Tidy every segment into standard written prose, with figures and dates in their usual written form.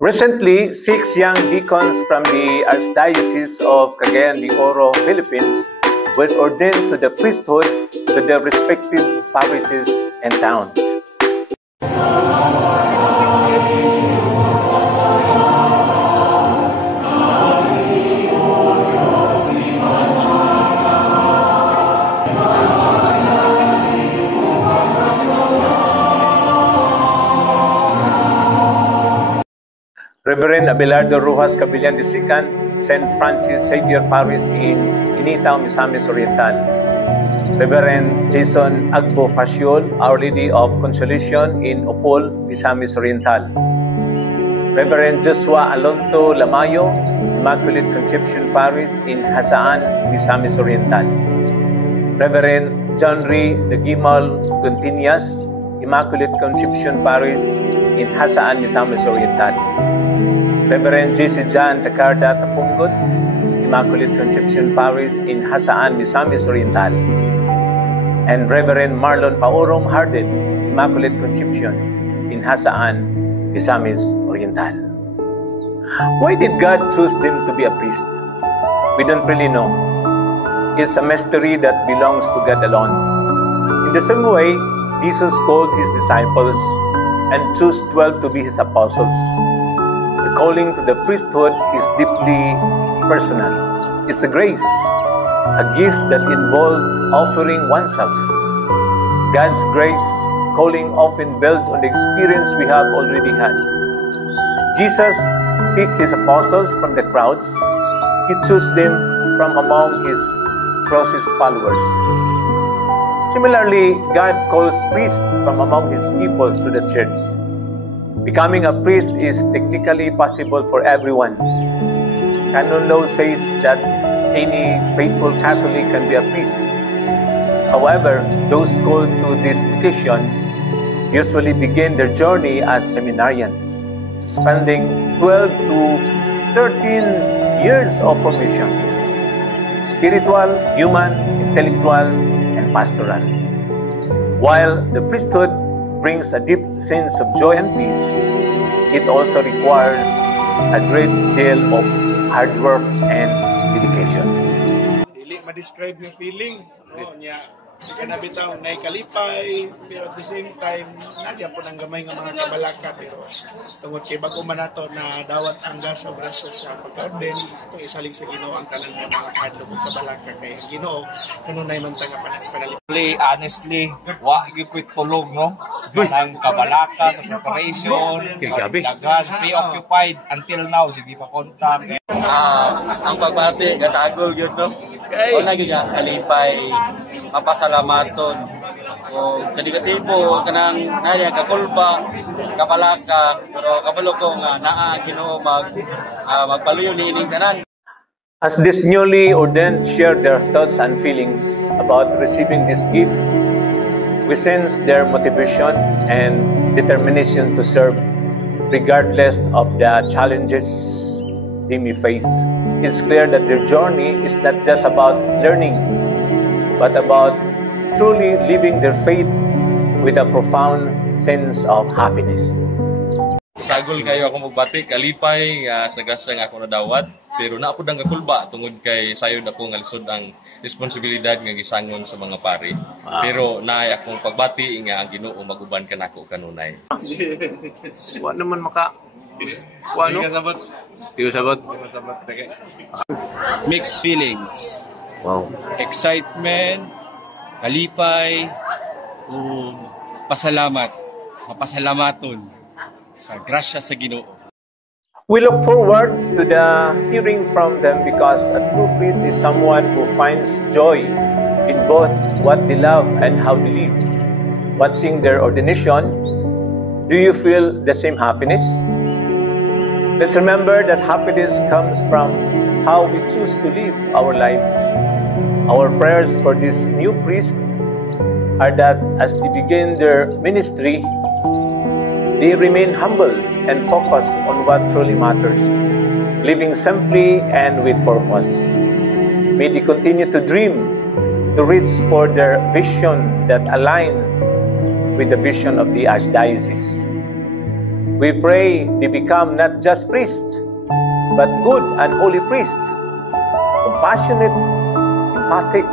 Recently, 6 young deacons from the Archdiocese of Cagayan de Oro, Philippines, were ordained to the priesthood to their respective parishes and towns. Reverend Abelardo Rojas Cabillan II, St. Francis Xavier Parish in Initaw, Misamis Oriental. Reverend Jason Agbo Fasciol, Our Lady of Consolation in Opol, Misamis Oriental. Reverend Joshua Alonto Lamayo, Immaculate Conception Parish in Hasaan, Misamis Oriental. Reverend John Ri Dagimal Continias, Immaculate Conception Parish in Hasaan, Misamis Oriental. Reverend J.C. John Tacarda Tapungot, Immaculate Conception Parish in Hasaan, Misamis Oriental. And Reverend Marlon Paurom Harden, Immaculate Conception in Hasaan, Misamis Oriental. Why did God choose them to be a priest? We don't really know. It's a mystery that belongs to God alone. In the same way, Jesus called his disciples and chose 12 to be his apostles. The calling to the priesthood is deeply personal. It's a grace, a gift that involves offering oneself. God's grace calling often builds on the experience we have already had. Jesus picked his apostles from the crowds. He chose them from among his closest followers. Similarly, God calls priests from among his people to the church. Becoming a priest is technically possible for everyone. Canon law says that any faithful Catholic can be a priest. However, those called to this vocation usually begin their journey as seminarians, spending 12 to 13 years of formation: spiritual, human, intellectual, and pastoral. While the priesthood brings a deep sense of joy and peace, it also requires a great deal of hard work and dedication. Dili ma-describe yung feeling, no? Di ka nabitaw na ikalipay, pero at the same time, nagyan po ng gamay ng mga kabalaka, pero tungod kay bago man nato na dawat ang gasa braso sa pagka-ordain, ito isalig sa Ginoo ang tanan ng mga kadlok ng kabalaka kay Ginoo kanunay man ta nga panalip. Honestly, wa gyud ko'y tulog, no? Ang kabalaka sa preparation, dagas preoccupied until now sige pa kontak. Ang pagbati gasagol gyud, no? Una gyud nga kalipay mapasalamaton o sa negatibo kanang naya kakulba kabalaka pero kabalo ko nga naa Ginoo magpaluyo niining tanan. As these newly ordained share their thoughts and feelings about receiving this gift, we sense their motivation and determination to serve regardless of the challenges they may face. It's clear that their journey is not just about learning, but about truly living their faith with a profound sense of happiness. Isagol kayo ako magbati, kalipay, sa gasa nga ako nadawat, pero naapod ang kakulba tungod kay sayod ako nga lisod ang responsibilidad nga gisangon sa mga pari. Pero naay akong pagbati nga ang Ginoo maguban kanako kanunay. Wa naman maka ano? Tiyo sabot. Mixed feelings. Wow. Excitement, kalipay, pasalamat, mapasalamaton sa grasya sa Ginoo. We look forward to the hearing from them because a true priest is someone who finds joy in both what they love and how they live. Watching their ordination, do you feel the same happiness? Let's remember that happiness comes from how we choose to live our lives. Our prayers for these new priests are that as they begin their ministry, they remain humble and focused on what truly matters, living simply and with purpose. May they continue to dream, to reach for their vision that align with the vision of the Archdiocese. We pray they become not just priests, but good and holy priests, compassionate, empathic,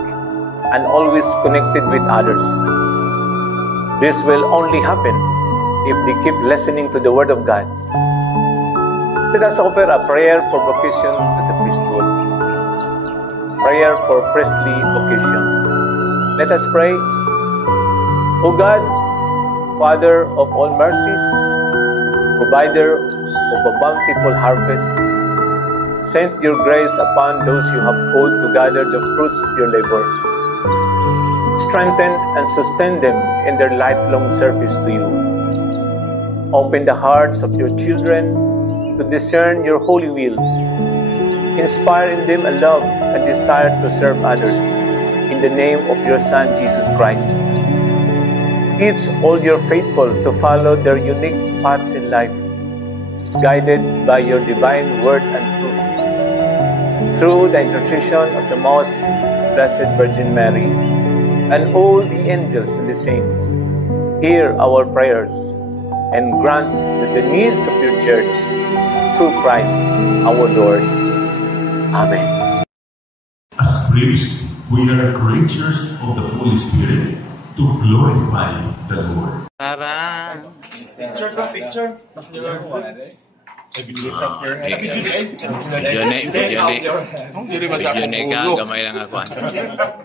and always connected with others. This will only happen if they keep listening to the Word of God. Let us offer a prayer for vocation to the priesthood. Prayer for priestly vocation. Let us pray. O God, Father of all mercies, provider of a bountiful harvest, send your grace upon those you have called to gather the fruits of your labor. Strengthen and sustain them in their lifelong service to you. Open the hearts of your children to discern your holy will. Inspire in them a love and desire to serve others. In the name of your Son, Jesus Christ. Teach all your faithful to follow their unique paths in life, guided by your divine word and truth. Through the intercession of the Most Blessed Virgin Mary and all the angels and the saints, hear our prayers and grant the needs of your church through Christ our Lord. Amen. As priests, we are creatures of the Holy Spirit to glorify the Lord. Picture. Video ni ka, gamay lang ako.